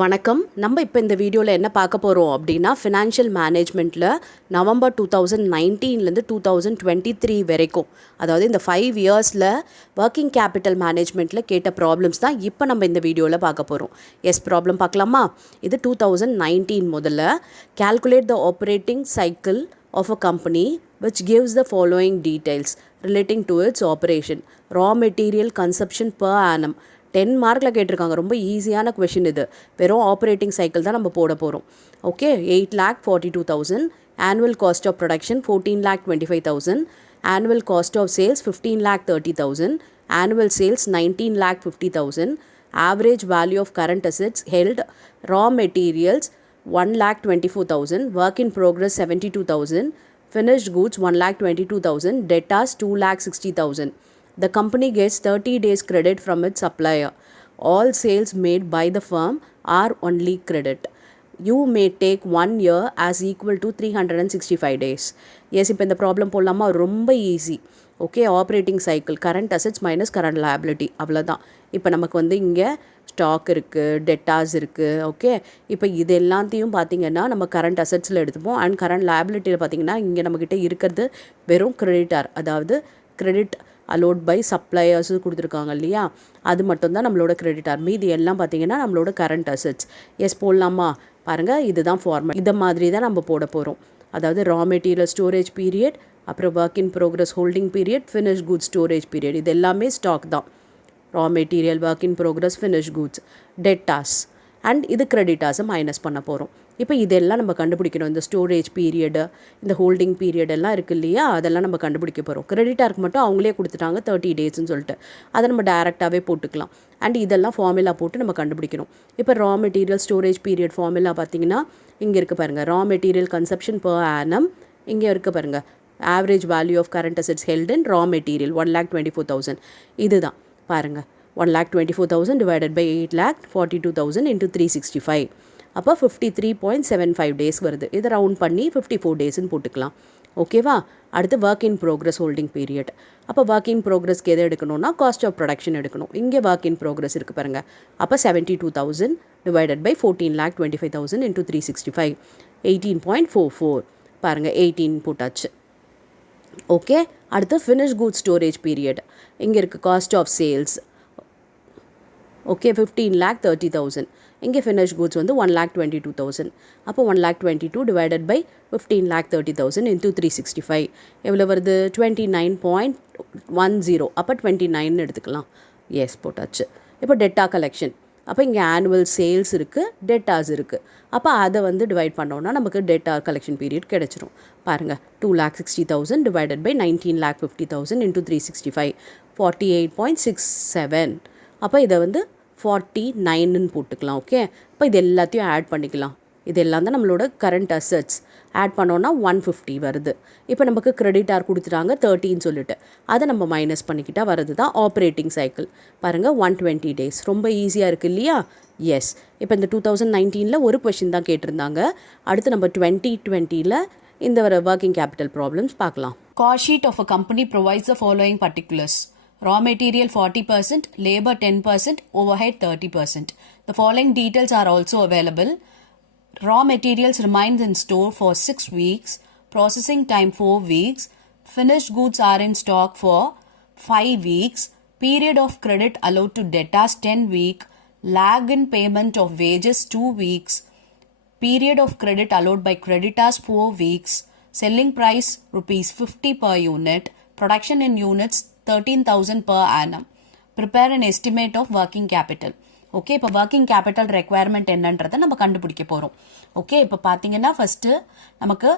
வணக்கம். நம்ம இப்போ இந்த வீடியோவில் என்ன பார்க்க போகிறோம் அப்படின்னா ஃபினான்ஷியல் மேனேஜ்மெண்ட்டில் நவம்பர் 2019லேருந்து 2023 வரைக்கும், அதாவது இந்த 5 இயர்ஸில் ஒர்க்கிங் கேபிட்டல் மேனேஜ்மெண்ட்டில் கேட்ட ப்ராப்ளம்ஸ் தான் இப்போ நம்ம இந்த வீடியோவில் பார்க்க போகிறோம். ப்ராப்ளம் பார்க்கலாமா? இது 2019 முதல்ல. Calculate the operating cycle of a company which gives the following details relating to its operation. Raw material consumption per annum. 10 மார்க்கில் கேட்டிருக்காங்க. ரொம்ப ஈஸியான கொஷின் இது. வெறும் ஆப்ரேட்டிங் சைக்கிள் தான் நம்ம போட போகிறோம். Okay, 8,42,000. Annual cost of production 14,25,000. Annual cost of sales 15,30,000. Annual sales 19,50,000. Average value of current assets held. Raw materials 1,24,000. Work in progress 72,000. Finished goods 1,22,000. Debtors 2,60,000. The company gets 30 days credit from its supplier. All sales made by the firm are only credit. You may take 1 year as equal to 365 days. இப்போ இந்த problem போடலாமா? ரொம்ப easy. Okay, operating cycle current assets minus current liability, அவ்வளோதான். இப்போ நமக்கு இங்கே stock இருக்குது, debtors இருக்குது. ஓகே, இப்போ இது எல்லாத்தையும் பார்த்திங்கன்னா நம்ம கரண்ட் அசெட்ஸில் எடுத்துப்போம். அண்ட் கரண்ட் லயபிலிட்டியில் பார்த்திங்கன்னா இங்கே நம்மக்கிட்ட இருக்கிறது வெறும் கிரெடிட்டார், அதாவது கிரெடிட் அலோட் பை சப்ளையர்ஸு கொடுத்துருக்காங்க இல்லையா, அது மட்டும்தான் நம்மளோட கிரெடிட்டார். மீதி எல்லாம் பார்த்திங்கன்னா நம்மளோட கரண்ட் அசெட்ஸ். போடலாமா? பாருங்கள், இதுதான் ஃபார்மல். இதை மாதிரி தான் நம்ம போட போகிறோம். அதாவது ரா மெட்டீரியல் ஸ்டோரேஜ் பீரியட், அப்புறம் work in progress holding period, finish goods storage period, இது எல்லாமே ஸ்டாக் தான். Raw material, work in progress, finish goods, debtors and இது கிரெடிட்டாஸை மைனஸ் பண்ண போகிறோம். இப்போ இதெல்லாம் நம்ம கண்டுபிடிக்கணும். இந்த ஸ்டோரேஜ் பீரியடு, இந்த ஹோல்டிங் பீரியட் எல்லாம் இருக்குது இல்லையா, அதெல்லாம் நம்ம கண்டுபிடிக்க போகிறோம். கிரெடிட்டாருக்கு மட்டும் அவங்களே கொடுத்துட்டாங்க 30 டேஸ்ன்னு சொல்லிட்டு, அதை நம்ம டேரெக்டாகவே போட்டுக்கலாம். அண்ட் இதெல்லாம் ஃபார்முலா போட்டு நம்ம கண்டுபிடிக்கணும். இப்போ raw material storage period formula பார்த்திங்கன்னா இங்கே இருக்குது பாருங்கள். Raw material consumption per annum, இங்கே இருக்குது பாருங்கள். Average value of current assets held in raw material 1,24,000. இதுதான் பாருங்கள், 1,24,000 divided by 8,42,000 into 365. அப்போ 53.75 டேஸ் வருது. இதை ரவுண்ட் பண்ணி 54 டேஸ்ன்னு போட்டுக்கலாம். ஓகேவா? அடுத்து work in progress holding period. அப்போ ஒர்க் இன் ப்ரோக்ரஸ்க்கு எதை எடுக்கணும்னா காஸ்ட் ஆஃப் ப்ரொடக்ஷன் எடுக்கணும். இங்கே ஒர்க் இன் ப்ரோக்ரஸ் இருக்குது பாருங்கள். அப்போ 72,000 divided by 14,25,000 into 365. 18.44 பாருங்கள், 18 போட்டாச்சு. ஓகே, அடுத்து ஃபினிஷ் குட் ஸ்டோரேஜ் பீரியட். இங்கே இருக்குது காஸ்ட் ஆஃப் சேல்ஸ். ஓகே, 15,30,000. இங்கே ஃபினிஷ் குட்ஸ் 1,22,000. அப்போ 1,22,000 divided by 15,30,000 into 365 எவ்வளோ வருது? 29.10. அப்போ 29 எடுத்துக்கலாம். போட்டாச்சு. இப்போ டெட்டா கலெக்ஷன். அப்போ இங்கே ஆனுவல் சேல்ஸ் இருக்குது, டெட்டாஸ் இருக்குது. அப்போ அதை டிவைட் பண்ணோன்னா நமக்கு டெட்டா கலெக்ஷன் பீரியட் கிடச்சிரும். பாருங்கள், 2,60,000 divided by 19,50,000 into 365. 48.67. அப்போ இதை 49ன்னு போட்டுக்கலாம். ஓகே, இப்போ இது எல்லாத்தையும் ஆட் பண்ணிக்கலாம். இதெல்லாம் தான் நம்மளோட கரண்ட் அசெட்ஸ். ஆட் பண்ணோன்னா 150 வருது. இப்போ நமக்கு கிரெடிட்டார் கொடுத்துட்டாங்க 30ன்னு சொல்லிட்டு, அதை நம்ம மைனஸ் பண்ணிக்கிட்டால் வரது தான் ஆப்ரேட்டிங் சைக்கிள். பாருங்கள், 120 டேஸ். ரொம்ப ஈஸியாக இருக்குது இல்லையா? இப்போ இந்த 2019ல் ஒரு கொஷின் தான் கேட்டிருந்தாங்க. அடுத்து நம்ம 2020ல் இந்த ஒர்க்கிங் கேபிட்டல் ப்ராப்ளம்ஸ் பார்க்கலாம். Cost sheet of a company provides the following particulars. Raw material 40%, labor 10%, overhead 30%. The following details are also available. Raw materials remains in store for 6 weeks. Processing time 4 weeks. Finished goods are in stock for 5 weeks. Period of credit allowed to debtors 10 weeks. Lag in payment of wages 2 weeks. Period of credit allowed by creditors 4 weeks. Selling price rupees 50 per unit. Production in units 13,000 per annum. Prepare an estimate of working capital. Okay, இப்போ working capital requirement என்னன்றதை நம்ம கண்டுபிடிக்க போகிறோம். Okay, இப்போ பார்த்தீங்கன்னா first நமக்கு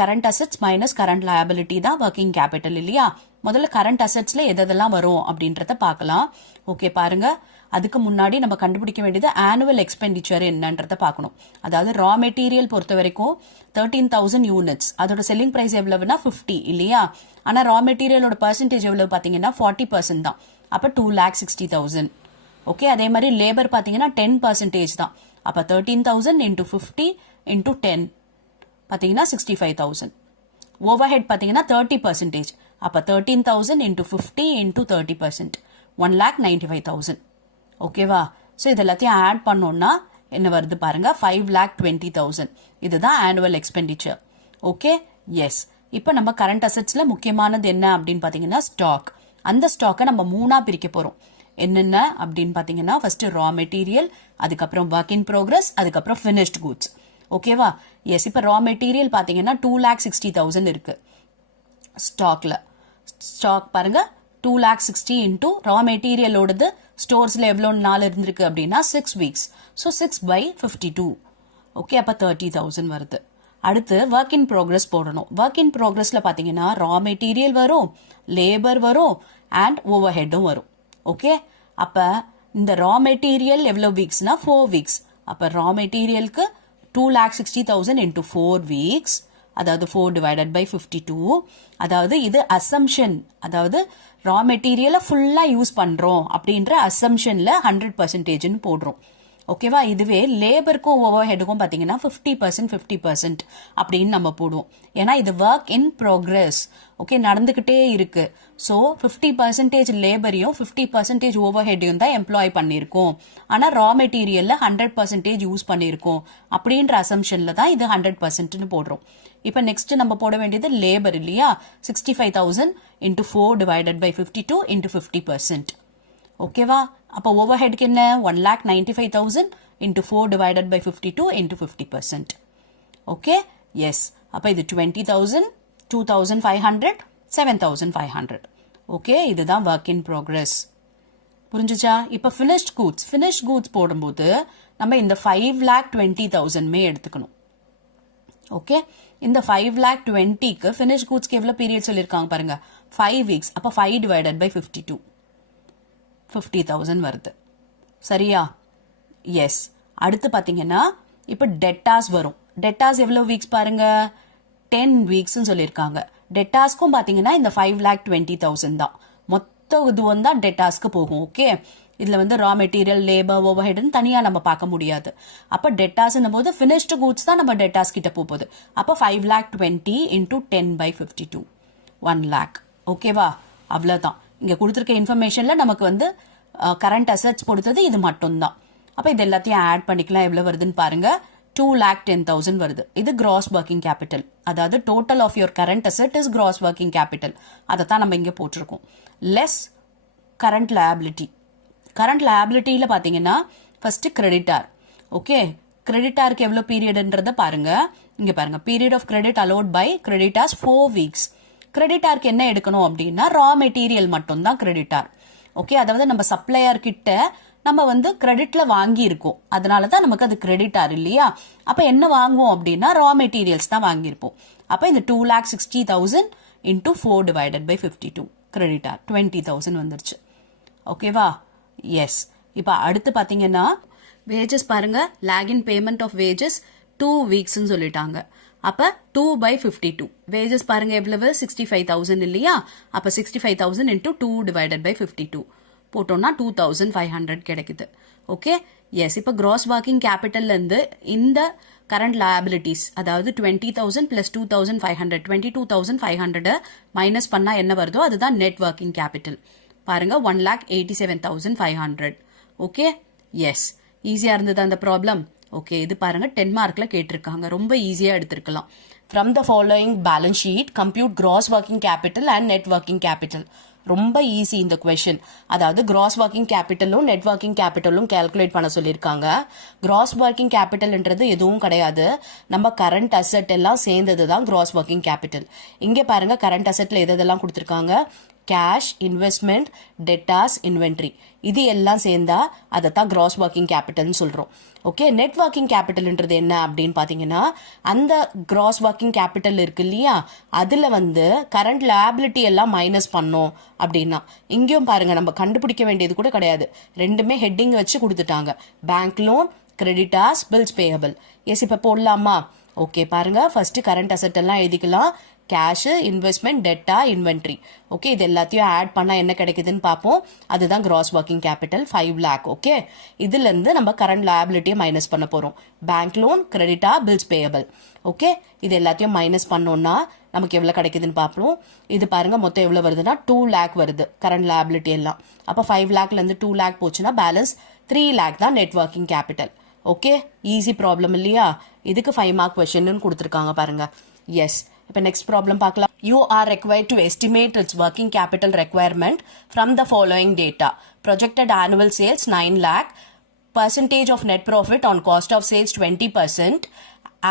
current assets minus current liability தான் working capital இல்லையா? முதல்ல கரண்ட் அசெட்ஸில் எதெல்லாம் வரும் அப்படின்றத பார்க்கலாம். ஓகே, பாருங்கள், அதுக்கு முன்னாடி நம்ம கண்டுபிடிக்க வேண்டியது ஆனுவல் எக்ஸ்பெண்டிச்சர் என்னன்றதை பார்க்கணும். அதாவது ரா மெட்டீரியல் பொறுத்த வரைக்கும் 13,000 யூனிட்ஸ், அதோட செல்லிங் ப்ரைஸ் எவ்வளவுனா 50 இல்லையா? ஆனால் ரா மெட்டீரியலோட பர்சன்டேஜ் எவ்வளவு பார்த்தீங்கன்னா 40% தான். அப்போ 2,60,000. ஓகே, அதே மாதிரி லேபர் பார்த்தீங்கன்னா 10% தான். அப்போ 13,000 into 50 into 10 பார்த்தீங்கன்னா 65,000. ஓவர் ஹெட் பார்த்தீங்கன்னா 30%. அப்போ 13,000 into 50 into 30%, 1,95,000. ஓகேவா? ஸோ இது எல்லாத்தையும் ஆட் பண்ணோன்னா என்ன வருது பாருங்க 5,20,000. இதுதான் ஆனுவல் எக்ஸ்பெண்டிச்சர். Okay, yes. இப்போ நம்ம கரண்ட் அசெட்ஸ்ல முக்கியமானது என்ன அப்படின்னு பாத்தீங்கன்னா ஸ்டாக். அந்த ஸ்டாக்கை நம்ம மூணா பிரிக்க போறோம். என்னென்ன அப்படின்னு பாத்தீங்கன்னா ஃபர்ஸ்ட் ரா மெட்டீரியல், அதுக்கப்புறம் ஒர்க் இன் ப்ரோக்ரஸ், அதுக்கப்புறம் ஃபினிஷ்ட் கூட்ஸ். ஓகேவா? எஸ். இப்போ ரா மெட்டீரியல் பாத்தீங்கன்னா 2,60,000 இருக்கு ஸ்டாக்ல. ஸ்டாக் பாருங்க 2,60,000 இன்டூ ரா மெட்டீரியலோடது ஸ்டோர்ஸ்ல எவ்வளவு நாள் இருந்திருக்கு அப்படின்னா 6 வீக்ஸ். ஸோ 6/52. ஓகே, அப்ப 30,000 வருது. அடுத்து ஒர்க் இன் ப்ரோக்ரஸ் போடணும். ஒர்க் இன் ப்ரோக்ரஸ்ல பாத்தீங்கன்னா ரா மெட்டீரியல் வரும், லேபர் வரும் அண்ட் ஓவர் ஹெட்டும் வரும். ஓகே, அப்ப இந்த ரா மெட்டீரியல் எவ்வளவு வீக்ஸ்னா 4 வீக்ஸ். அப்ப ரா மெட்டீரியலுக்கு 2,60,000 இன்டூ 4 வீக்ஸ், அதாவது 4 டிவைடட் பை 52. அதாவது இது அசம்ஷன், அதாவது ரா மெட்டீரியலை ஃபுல்லா யூஸ் பண்றோம் அப்படின்ற அசம்ஷன்ல 100% போடுறோம். ஓகேவா? இதுவே லேபருக்கும் ஓவர் ஹெடுக்கும் பாத்தீங்கன்னா 50% 50% அப்படின்னு நம்ம போடுவோம். ஏன்னா இது ஒர்க் இன் ப்ரோக்ரஸ். ஓகே, நடந்துகிட்டே இருக்கு. ஸோ 50% லேபரையும் 50% ஓவர் ஹெட்டையும் தான் எம்ப்ளாய் பண்ணியிருக்கோம். ஆனா ரா மெட்டீரியல்ல 100% யூஸ் பண்ணியிருக்கோம் அப்படின்ற அசம்ஷன்ல தான் இது 100%ன்னு போடுறோம். இப்ப நெக்ஸ்ட் நம்ம போட வேண்டியது லேபர் இல்லையா? 65,000 இன்டூ 4 டிவைடட் பை 52 இன்டூ 50%. ஓகேவா? அப்ப ஓவர் ஹெட்க்கு என்ன 1,95,000 into 4 divided by 52 into 50%. Okay, yes. அப்ப இது 20,000, 2,500, 7,500. ஓகே, இதுதான் ஒர்க் இன் ப்ரோக்ரஸ். புரிஞ்சுச்சா? இப்ப ஃபினிஷ்ட் கூட்ஸ் போடும்போது நம்ம இந்த 5,20,000 எடுத்துக்கணும். ஓகே, இந்த 5,20,000க்கு ஃபினிஷ் கூட்ஸ்க்கு எவ்வளவு பீரியட் சொல்லிருக்காங்க பாருங்க, 5 வீக்ஸ். அப்ப 5 டிவைடட் பை 52, 50,000 வருது. சரியா? எஸ். அடுத்து பாத்தீங்கன்னா இப்ப டெட்டாஸ் வரும். டெட்டாஸ் எவ்வளவு வீக்ஸ் பாருங்க, 10 வீக்ஸ் சொல்லிருக்காங்க. டெட்டாஸ்க்கும் பாத்தீங்கன்னா இந்த 5,20,000 தான். மொத்த இதுவும் தான் டெட்டாஸ்க்கு போகும். ஓகே, இதுல வந்து ரா மெட்டீரியல், லேபர், ஓவர் ஹெட்னு தனியா நம்ம பார்க்க முடியாது. அப்ப டெட்டாஸ் போது பினிஷ்ட் கூட்ஸ் தான் நம்ம டெட்டாஸ் கிட்ட போகுது. அப்ப 5,20,000 இன்டூ 10/52, 1 lakh. ஓகேவா? அவ்வளவுதான். இங்க கொடுத்திருக்க இன்ஃபர்மேஷன்ல நமக்கு வந்து கரண்ட் அசெட்ஸ் பொறுத்தது இது மட்டும் தான். அப்ப இது எல்லாத்தையும் ஆட் பண்ணிக்கலாம். எவ்வளவு வருதுன்னு பாருங்க, 2,10,000 வருது. இது கிராஸ் ஒர்க்கிங் கேபிட்டல். அதாவது total of your current asset is gross working capital. அதை தான் நம்ம இங்க போட்டிருக்கோம். Less current liability. கரண்ட் லயபிலிட்டியில பாத்தீங்கன்னா ஃபர்ஸ்ட் கிரெடிட்டார். ஓகே, கிரெடிட்டாருக்கு எவ்வளவு பீரியட்ன்றத பாருங்க. இங்க பாருங்க, period of credit allowed by creditors 4 weeks. கிரெடிட்டாருக்கு என்ன எடுக்கணும் அப்படின்னா ரா மெட்டீரியல் மட்டும் தான் கிரெடிட்டார். ஓகே, அதாவது நம்ம சப்ளையர் கிட்ட நம்ம வந்து கிரெடிட்ல வாங்கி இருக்கோம், அதனாலதான் நமக்கு அது கிரெடிட்டார் இல்லையா? அப்ப என்ன வாங்குவோம் அப்படின்னா ரா மெட்டீரியல்ஸ் தான் வாங்கியிருப்போம். அப்ப இந்த 2,60,000 இன்டூ 4 டிவைடட் பை 52 கிரெடிட்டார் 20,000 வந்துருச்சு. ஓகேவா? எஸ். இப்ப அடுத்து பாத்தீங்கன்னா வேஜஸ் பாருங்க, lag in payment of wages 2 weeks சொல்லிட்டாங்க. அப்ப 2/52 வேஜஸ் பாருங்க எவ்வளவு, 65,000 இல்லையா? அப்ப 65,000 இன்டூ 2 டிவைடட் பை 52 போட்டோம்னா 2,500 கிடைக்குது. Okay, yes. இப்ப கிராஸ் ஒர்க்கிங் கேபிட்டல்ல இருந்து இந்த கரண்ட் லயபிலிட்டிஸ், அதாவது 20,000 பிளஸ் 2,500, 22,500 மைனஸ் பண்ணா என்ன வருதோ அதுதான் நெட் ஒர்க்கிங் கேபிட்டல். பாருங்க 1,87,500. Okay, yes. ஈஸியா இருந்தது அந்த ப்ராப்ளம். ஓகே, இது பாருங்க 10 மார்க்ல கேட்டிருக்காங்க, ரொம்ப ஈஸியா எடுத்திருக்கலாம். From the following balance sheet, compute gross working capital and net working capital. ரொம்ப ஈஸி இந்த கொஸ்டின். அதாவது கிராஸ் ஒர்க்கிங் கேபிட்டலும் நெட் ஒர்க்கிங் கேபிட்டலும் கால்குலேட் பண்ண சொல்லியிருக்காங்க. கிராஸ் ஒர்க்கிங் கேபிட்டல்ன்றது எதுவும் கிடையாது, நம்ம கரண்ட் அசெட் எல்லாம் சேர்ந்தது தான் கிராஸ் ஒர்க்கிங் கேபிட்டல். இங்கே பாருங்க கரண்ட் அசெட்ல எதெல்லாம் கொடுத்துருக்காங்க, கேஷ், இன்வெஸ்ட்மெண்ட், டெட்டாஸ், இன்வென்ட்ரி, இது எல்லாம் சேர்ந்தா அதை தான் கிராஸ் ஒர்க்கிங் கேபிட்டல்னு சொல்றோம். ஓகே, நெட் ஒர்க்கிங் கேபிட்டல்ன்றது என்ன அப்படின்னு பாத்தீங்கன்னா அந்த கிராஸ் ஒர்க்கிங் கேபிட்டல் இருக்கு இல்லையா, அதுல வந்து கரண்ட் லயபிலிட்டி எல்லாம் மைனஸ் பண்ணோம் அப்படின்னா, இங்கேயும் பாருங்க நம்ம கண்டுபிடிக்க வேண்டியது கூட கிடையாது, ரெண்டுமே ஹெட்டிங் வச்சு கொடுத்துட்டாங்க. Bank loan, creditors, bills payable. Yes, இப்ப போடலாமா? ஓகே, பாருங்க ஃபர்ஸ்ட் கரண்ட் அசெட் எல்லாம் எழுதிக்கலாம், cash, investment, debtor, inventory. Okay, இது எல்லாத்தையும் ஆட் பண்ணா என்ன கிடைக்குதுன்னு பார்ப்போம். அதுதான் gross working capital 5 lakh. Okay, இதுல இருந்து நம்ம கரண்ட் லயபிலிட்டியை மைனஸ் பண்ண போறோம். Bank loan, creditor, bills payable. Okay, இது எல்லாத்தையும் மைனஸ் பண்ணோம்னா நமக்கு எவ்வளவு கிடைக்குதுன்னு பார்ப்போம். இது பாருங்க மொத்தம் எவ்வளவு வருதுன்னா 2 lakh வருது கரண்ட் லயபிலிட்டி எல்லாம். அப்ப 5 lakhல இருந்து 2 lakh போச்சுன்னா பேலன்ஸ் 3 lakh தான் net working capital. Okay, easy problem இல்லையா? இதுக்கு 5 மார்க் கொஸ்டின் கொடுத்துருக்காங்க பாருங்க. எஸ், இப்போ நெக்ஸ்ட் ப்ராப்ளம் பார்க்கலாம். You are required to estimate its working capital requirement from the following data. Projected annual sales 9 lakh, percentage of net profit on cost of sales 20%,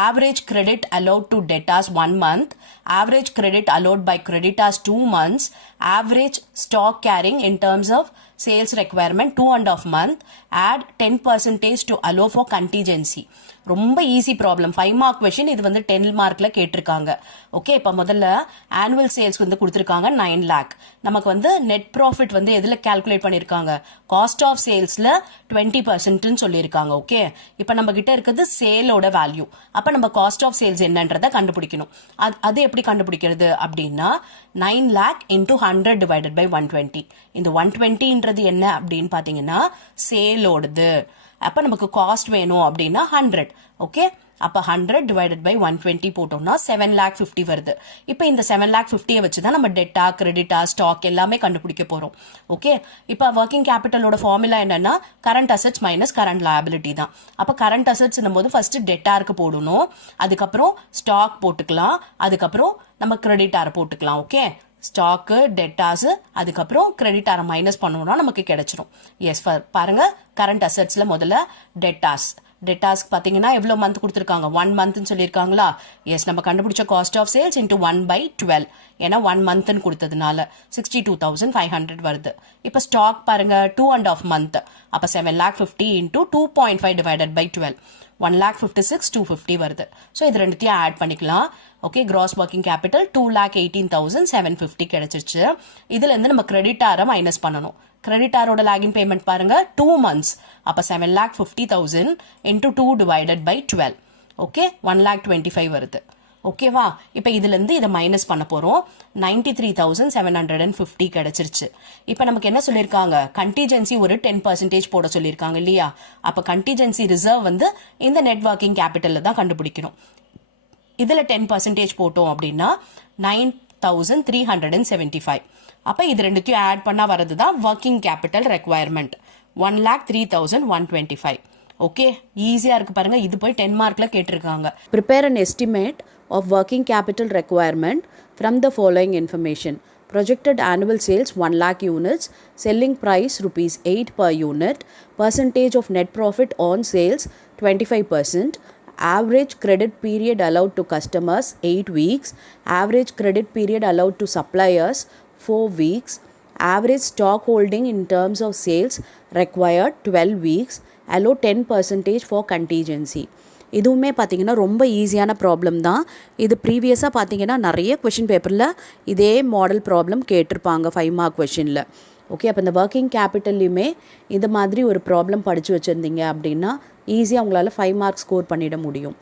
average credit allowed to debtors 1 month, average credit allowed by creditors 2 months, average stock carrying in terms of sales requirement 2.5 month, add 10% to allow for contingency. ரொம்ப easy problem, 5 mark question. இது வந்து 10 மார்க்ல கேட்டிருக்காங்க. Okay, இப்போ முதல்ல annual sales வந்து கொடுத்துருக்காங்க 9 லேக். நமக்கு வந்து நெட் ப்ராஃபிட் வந்து எதில் கால்குலேட் பண்ணியிருக்காங்க? காஸ்ட் ஆஃப் சேல்ஸ்ல 20% சொல்லியிருக்காங்க. ஓகே, இப்போ நம்ம கிட்ட இருக்கிறது சேலோட வேல்யூ. அப்போ நம்ம காஸ்ட் ஆஃப் சேல்ஸ் என்னன்றதை கண்டுபிடிக்கணும். அது எப்படி கண்டுபிடிக்கிறது அப்படின்னா 9 லேக் இன்டூ 100 டிவைடட் பை 120. இந்த 120ன்றது என்ன அப்படின்னு பார்த்தீங்கன்னா சேலோடது. அப்போ நமக்கு காஸ்ட் வேணும் அப்படின்னா 100. ஓகே, அப்போ 100 டிவைடட் பை 120 போட்டோம்னா 7,50,000 வருது. இப்போ இந்த 7,50,000 வச்சு தான் நம்ம டெட்டா, கிரெடிட்டா, ஸ்டாக் எல்லாமே கண்டுபிடிக்க போறோம். ஓகே, இப்போ ஒர்க்கிங் கேபிட்டலோட ஃபார்முலா என்னன்னா current assets minus current liability தான். அப்போ கரண்ட் அசெட்ஸ் போது ஃபர்ஸ்ட் டெட்டாருக்கு போடணும், அதுக்கப்புறம் ஸ்டாக் போட்டுக்கலாம், அதுக்கப்புறம் நம்ம கிரெடிட்டாரை போட்டுக்கலாம். ஓகே, ஸ்டாக்கு, டெட்டாஸ், அதுக்கப்புறம் கிரெடிட்டாரை மைனஸ் பண்ணோம்னா நமக்கு கிடைச்சிரும். எஸ், பாருங்க, கரண்ட் அசெட்ஸ்ல முதல்ல டெட்டாஸ்க்கு பார்த்தீங்கன்னா எவ்வளோ மந்த் கொடுத்துருக்காங்க? 1 மந்த்னு சொல்லியிருக்காங்களா? எஸ், நம்ம கண்டுபிடிச்ச காஸ்ட் ஆஃப் சேல்ஸ் இன்டூ 1/12, ஏன்னா 1 மந்த்னு கொடுத்ததுனால 62,500 வருது. இப்போ ஸ்டாக் பாருங்க 2.5 மந்த், அப்போ 7,50,000 இன்டூ 2.5 டிவைடட் பை 12, 1,56,250 வருது. ஸோ இது ரெண்டுத்தையும் ஆட் பண்ணிக்கலாம். ஓகே, கிராஸ் ஒர்க்கிங் கேபிட்டல் 2,18,750 கிடைச்சிருச்சு. இதுல இருந்து நம்ம கிரெடிட்டாரை மைனஸ் பண்ணணும். கிரெடிட்டாரோட லாகிங் பேமெண்ட் பாருங்க 2 months, அப்ப 7,50,000 இன்டூ 2 டிவைடட் பை 12. ஓகே, 1,25,000 வருது. ஓகேவா? இப்போ இதுல இருந்து இதை மைனஸ் பண்ண போறோம். 93,750 கிடைச்சிருச்சு. இப்போ நமக்கு என்ன சொல்லியிருக்காங்க? கண்டிஜென்சி ஒரு 10% போட சொல்லியிருக்காங்க இல்லையா? அப்ப கண்டிஜென்சி ரிசர்வ் வந்து இந்த நெட் ஒர்க்கிங் கேபிட்டல்ல தான் கண்டுபிடிக்கணும். இதுல 10% போட்டோம் அப்படின்னா 9,375. அப்ப இது ரெண்டுத்தையும் ஆட் பண்ணா வரதுதான் ஒர்க்கிங் கேபிட்டல் ரெக்வயர்மெண்ட் 1,03,125. ஓகே, ஈஸியா இருக்கு பாருங்க. இது போய் 10 மார்க்ல கேட்டிருக்காங்க. Prepare an estimate of working capital requirement from the following information. Projected annual sales 1 lakh units, selling price rupees 8 per unit, percentage of net profit on sales 25%, average credit period allowed to customers 8 weeks, average credit period allowed to suppliers 4 weeks, average stock holding in terms of sales required 12 weeks, allow 10% for contingency. இதுவுமே பார்த்தீங்கன்னா ரொம்ப ஈஸியான problem தான். இது ப்ரீவியஸாக பார்த்தீங்கன்னா நிறைய question பேப்பரில் இதே மாடல் ப்ராப்ளம் கேட்டிருப்பாங்க 5 மார்க் கொஷினில். ஓகே, அப்போ இந்த ஒர்க்கிங் கேபிட்டல்லையுமே இந்த மாதிரி ஒரு ப்ராப்ளம் படித்து வச்சுருந்தீங்க அப்படின்னா ஈஸியாக உங்களால் 5 மார்க் ஸ்கோர் பண்ணிட முடியும்.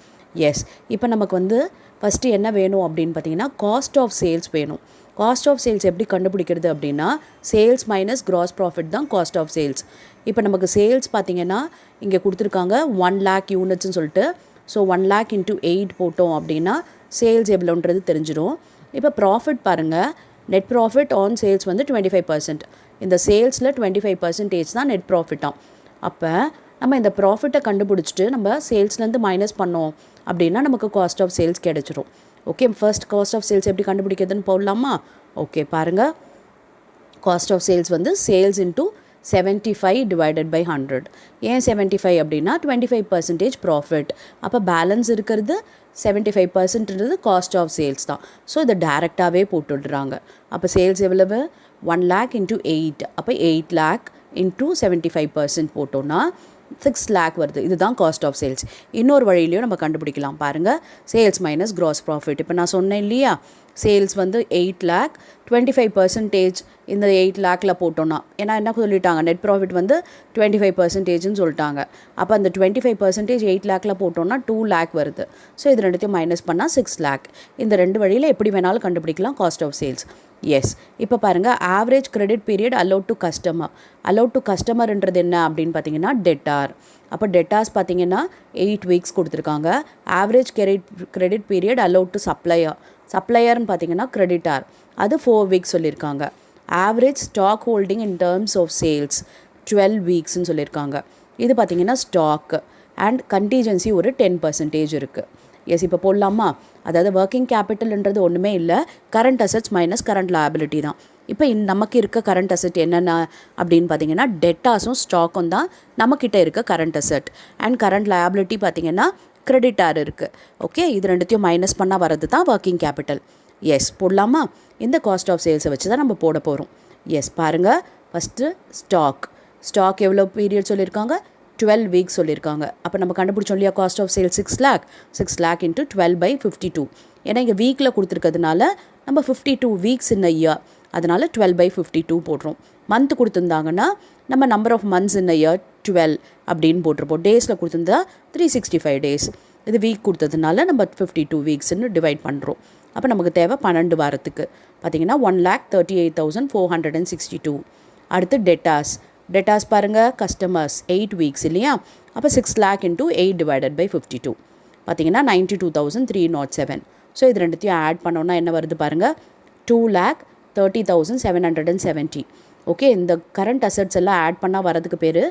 எஸ், இப்போ நமக்கு வந்து ஃபஸ்ட்டு என்ன வேணும் அப்படின்னு பார்த்தீங்கன்னா காஸ்ட் ஆஃப் சேல்ஸ் வேணும். காஸ்ட் ஆஃப் சேல்ஸ் எப்படி கண்டுபிடிக்கிறது அப்படின்னா சேல்ஸ் மைனஸ் கிராஸ் ப்ராஃபிட் தான் காஸ்ட் ஆஃப் சேல்ஸ். இப்போ நமக்கு சேல்ஸ் பார்த்தீங்கன்னா இங்கே கொடுத்துருக்காங்க 1 lakh யூனிட்ஸ்னு சொல்லிட்டு. ஸோ 1 lakh இன்ட்டு 8 போட்டோம் அப்படின்னா சேல்ஸ் எவ்வளோன்றது தெரிஞ்சிடும். இப்போ ப்ராஃபிட் பாருங்கள், நெட் ப்ராஃபிட் ஆன் சேல்ஸ் வந்து 25%. இந்த சேல்ஸில் 25% தான் நெட் ப்ராஃபிட்டாம். அப்போ நம்ம இந்த ப்ராஃபிட்டை கண்டுபிடிச்சிட்டு நம்ம சேல்ஸ்லேருந்து மைனஸ் பண்ணோம் அப்படின்னா நமக்கு காஸ்ட் ஆஃப் சேல்ஸ் கிடைச்சிரும். Okay, first cost of sales எப்படி கண்டுபிடிக்கிறதுன்னு போடலாமா? ஓகே, பாருங்கள், காஸ்ட் ஆஃப் சேல்ஸ் வந்து சேல்ஸ் இன்டூ 75 டிவைடட் பை 100. ஏன் 75 அப்படின்னா 25% ப்ராஃபிட். அப்போ பேலன்ஸ் இருக்கிறது 75%ன்றது காஸ்ட் ஆஃப் சேல்ஸ் தான். ஸோ இதை டேரெக்டாகவே போட்டுடுறாங்க. அப்போ சேல்ஸ் எவ்வளவு? 1 lakh இன்டூ 8. அப்போ 8 lakh இன்டூ 75% போட்டோன்னா 6 lakh வருது. இதுதான் காஸ்ட் ஆஃப் சேல்ஸ். இன்னொரு வழியிலையும் நம்ம கண்டுபிடிக்கலாம். பாருங்கள், சேல்ஸ் மைனஸ் கிராஸ் ப்ராஃபிட். இப்போ நான் சொன்னேன் இல்லையா, சேல்ஸ் வந்து 8 lakh, 25% இந்த 8 lakhல போட்டோன்னா, ஏன்னா என்ன சொல்லிட்டாங்க, நெட் ப்ராஃபிட் வந்து 25%ன்னு சொல்லிட்டாங்க. அப்போ அந்த 25% 8 lakhல போட்டோன்னா 2 lakh வருது. ஸோ இது ரெண்டுத்தையும் மைனஸ் பண்ணால் 6 lakh. இந்த ரெண்டு வழியில் எப்படி வேணாலும் கண்டுபிடிக்கலாம் காஸ்ட் ஆஃப் சேல்ஸ். எஸ், இப்போ பாருங்கள், average credit period allowed to customer. Allowed to கஸ்டமர்ன்றது என்ன அப்படின்னு பார்த்தீங்கன்னா டெட்டார். அப்போ டெட்டார்ஸ் பார்த்தீங்கன்னா 8 weeks கொடுத்துருக்காங்க. Average credit period allowed to சப்ளையர்னு பார்த்தீங்கன்னா கிரெடிட்டார், அது 4 weeks சொல்லியிருக்காங்க. Average stock holding in terms of sales 12 weeksன்னு சொல்லியிருக்காங்க. இது பார்த்தீங்கன்னா ஸ்டாக். அண்ட் கண்டிஜென்சி ஒரு 10% இருக்குது. எஸ், இப்போ போடலாமா? அதாவது ஒர்க்கிங் கேபிட்டல்ன்றது ஒன்றுமே இல்லை, current assets minus current liability தான். இப்போ நமக்கு இருக்க கரண்ட் அசெட் என்னென்ன அப்படின்னு பார்த்தீங்கன்னா டெட்டாஸும் ஸ்டாக்கும் தான் நம்மக்கிட்ட இருக்க current asset. And current liability பார்த்தீங்கன்னா கிரெடிட்டார் இருக்குது. ஓகே, இது ரெண்டுத்தையும் மைனஸ் பண்ணால் வரது தான் ஒர்க்கிங் கேபிட்டல். எஸ், போடலாமா? இந்த காஸ்ட் ஆஃப் சேல்ஸை வச்சு தான் நம்ம போட போகிறோம். எஸ், பாருங்கள். ஃபஸ்ட்டு ஸ்டாக் எவ்வளோ பீரியட் சொல்லியிருக்காங்க? 12 வீக்ஸ் சொல்லியிருக்காங்க. அப்போ நம்ம கண்டுபிடிச்சோம் இல்லையா, cost of sale 6 lakh into 12/52. ஏன்னா இங்கே வீக்கில் கொடுத்துருக்கிறதுனால நம்ம 52 வீக்ஸ் இன் அ இயர், அதனால் 12/52 போடுறோம். மந்த் கொடுத்துருந்தாங்கன்னா நம்ம number of months in a year 12 அப்படின்னு போட்டிருப்போம். டேஸில் கொடுத்துருந்தா 365 days. இது வீக் கொடுத்ததுனால நம்ம 52 வீக்ஸ்ன்னு டிவைட் பண்ணுறோம். அப்போ நமக்கு தேவை 12 வாரத்துக்கு பார்த்தீங்கன்னா 1,38,462. அடுத்து டெட்டாஸ் பாருங்கள், கஸ்டமர்ஸ் 8 வீக்ஸ் இல்லையா? அப்போ 6 lakh இன்ட்டு 8/52 பார்த்தீங்கன்னா 92,307. ஸோ இது ரெண்டுத்தையும் ஆட் பண்ணோன்னா என்ன வருது பாருங்கள், 2,30,770. ஓகே, இந்த கரண்ட் அசெட்ஸ் எல்லாம் ஆட் பண்ணால் வரதுக்கு பேர்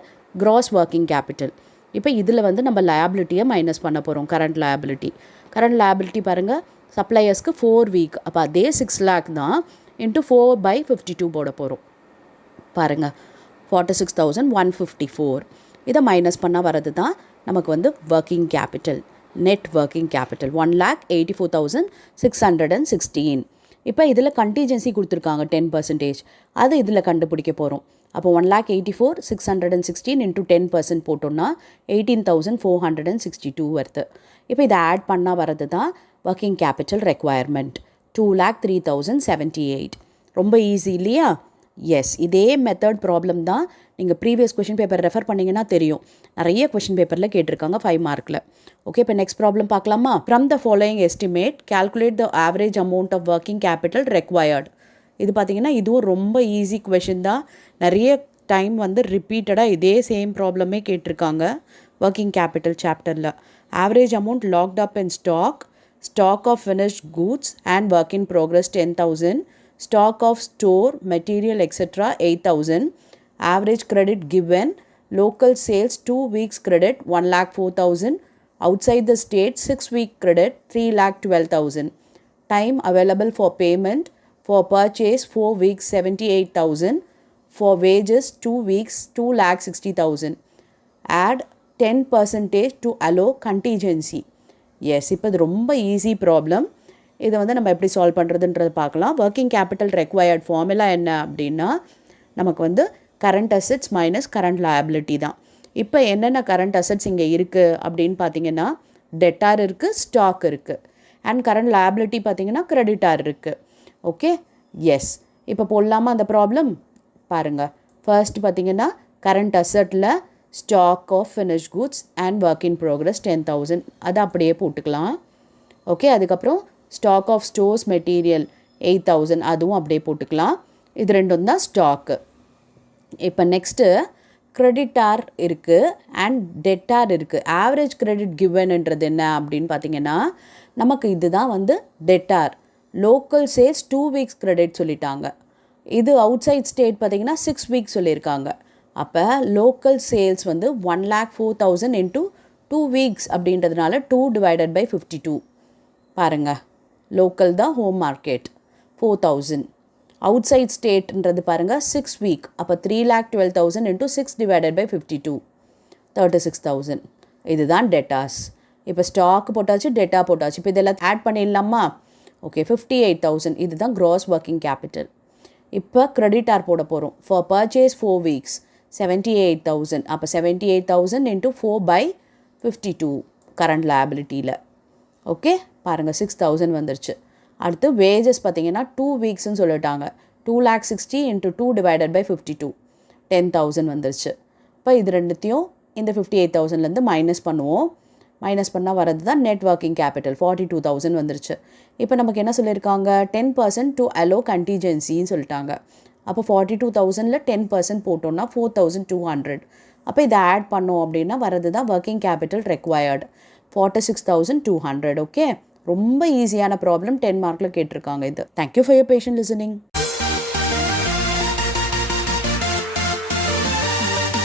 கிராஸ் ஒர்க்கிங் கேபிட்டல். இப்போ இதில் வந்து நம்ம லயபிலிட்டியை மைனஸ் பண்ண போகிறோம். கரண்ட் லயபிலிட்டி பாருங்கள், சப்ளையர்ஸ்க்கு 4 வீக், அப்போ அதே 6 lakh தான் இன்ட்டு 4/52 போட போகிறோம். பாருங்கள், 46,154. இதை மைனஸ் பண்ணால் வரது தான் நமக்கு வந்து working capital, net working capital 1,84,616. இப்போ இதில் கண்டிஜென்சி கொடுத்துருக்காங்க 10%, அது இதில் கண்டுபிடிக்க போகிறோம். அப்போ 1,84,616 இன்ட்டு 10% போட்டோம்னா 18,462 வருது. இப்போ இதை ஆட் பண்ணால் வரது தான் ஒர்க்கிங் கேபிட்டல் ரெக்வயர்மெண்ட் 2,03,078. ரொம்ப ஈஸி இல்லையா? எஸ், இதே மெத்தட் ப்ராப்ளம் தான் நீங்கள் ப்ரீவியஸ் கொஷின் பேப்பர் ரெஃபர் பண்ணிங்கன்னா தெரியும். நிறைய கொஷின் பேப்பரில் கேட்டிருக்காங்க 5 மார்க்கில். ஓகே, இப்போ நெக்ஸ்ட் ப்ராப்ளம் பார்க்கலாமா? From the following estimate calculate the average amount of working capital required. இது பார்த்தீங்கன்னா இதுவும் ரொம்ப ஈஸி கொஷின் தான். நிறைய டைம் வந்து ரிப்பீட்டடாக இதே சேம் ப்ராப்ளமே கேட்டிருக்காங்க ஒர்க்கிங் கேபிட்டல் சாப்டரில். Average amount locked up in stock of finished goods and work in progress 10,000, stock of store, material, etc. 8,000. Average credit given, local sales 2 weeks credit 1,04,000. Outside the state 6 week credit 3,12,000. Time available for payment, for purchase 4 weeks 78,000. For wages 2 weeks 2,60,000. Add 10% to allow contingency. Yes, இப்போ இது ரொம்ப easy problem. இதை வந்து நம்ம எப்படி solve பண்ணுறதுன்றது பார்க்கலாம். Working capital required formula என்ன அப்படின்னா நமக்கு வந்து current assets minus current liability தான். இப்போ என்னென்ன கரண்ட் அசெட்ஸ் இங்கே இருக்குது அப்படின்னு பார்த்தீங்கன்னா டெட்டார் இருக்குது, ஸ்டாக் இருக்குது. அண்ட் கரண்ட் லயபிலிட்டி பார்த்தீங்கன்னா கிரெடிட்டார் இருக்குது. ஓகே, எஸ், இப்போ போடலாமா அந்த ப்ராப்ளம்? பாருங்கள், ஃபர்ஸ்ட் பார்த்தீங்கன்னா கரண்ட் அசெட்டில் stock of finish goods and work in progress 10,000 அதை அப்படியே போட்டுக்கலாம். ஓகே, அதுக்கப்புறம் ஸ்டாக் ஆஃப் ஸ்டோர்ஸ் மெட்டீரியல் 8,000 அதுவும் அப்படியே போட்டுக்கலாம். இது ரெண்டும் தான் ஸ்டாக்கு. இப்போ நெக்ஸ்ட்டு கிரெடிட்டார் இருக்குது அண்ட் டெட்டார் இருக்குது. ஆவரேஜ் கிரெடிட் கிவன்ன்றது என்ன அப்படின்னு பார்த்தீங்கன்னா நமக்கு இதுதான் வந்து debtor. Local sales 2 weeks credit சொல்லிட்டாங்க. இது அவுட் சைட் ஸ்டேட் பார்த்தீங்கன்னா 6 weeks சொல்லியிருக்காங்க. அப்போ லோக்கல் சேல்ஸ் வந்து 1,04,000 இன்ட்டு 2 weeks அப்படின்றதுனால 2/52. பாருங்கள், லோக்கல் தான் ஹோம் மார்க்கெட் 4,000. அவுட் சைட் ஸ்டேட்ன்றது பாருங்கள் 6 week, அப்போ 3,12,000 இன்ட்டு 6/52 36,000. இதுதான் டெட்டாஸ். இப்போ ஸ்டாக் போட்டாச்சு, டெட்டா போட்டாச்சு. இப்போ இதெல்லாம் ஆட் பண்ணிடலாமா? ஓகே, 58,000. இதுதான் க்ராஸ் ஒர்க்கிங் கேபிட்டல். இப்போ கிரெடிட்டார் போட போகிறோம். For purchase 4 weeks 78,000. அப்போ 78,000 இன்ட்டு 4/52 கரண்ட் லயபிலிட்டியில். ஓகே, பாருங்கள் 6,000 வந்துருச்சு. அடுத்து வேஜஸ் பார்த்தீங்கன்னா 2 weeksன்னு சொல்லிட்டாங்க. 2,60,000 இன்ட்டு 2/52 10,000 வந்துருச்சு. இப்போ இது ரெண்டுத்தையும் இந்த 58,000லேருந்து மைனஸ் பண்ணுவோம். மைனஸ் பண்ணால் வரது தான் நெட் ஒர்க்கிங் கேபிட்டல் 42,000 வந்துருச்சு. இப்போ நமக்கு என்ன சொல்லியிருக்காங்க? 10% டு அலோ கண்டிஜென்சின்னு சொல்லிட்டாங்க. அப்போ 42,000ல் 10% போட்டோம்னா 4,200. அப்போ இதை ஆட் பண்ணோம் அப்படின்னா வரது தான் ஒர்க்கிங் கேபிட்டல் ரெக்வயர்டு 46,200. ஓகே, ரொம்ப ஈஸியான ப்ராப்ளம் 10 மார்க்கில் கேட்டிருக்காங்க இது. Thank you for your patient listening.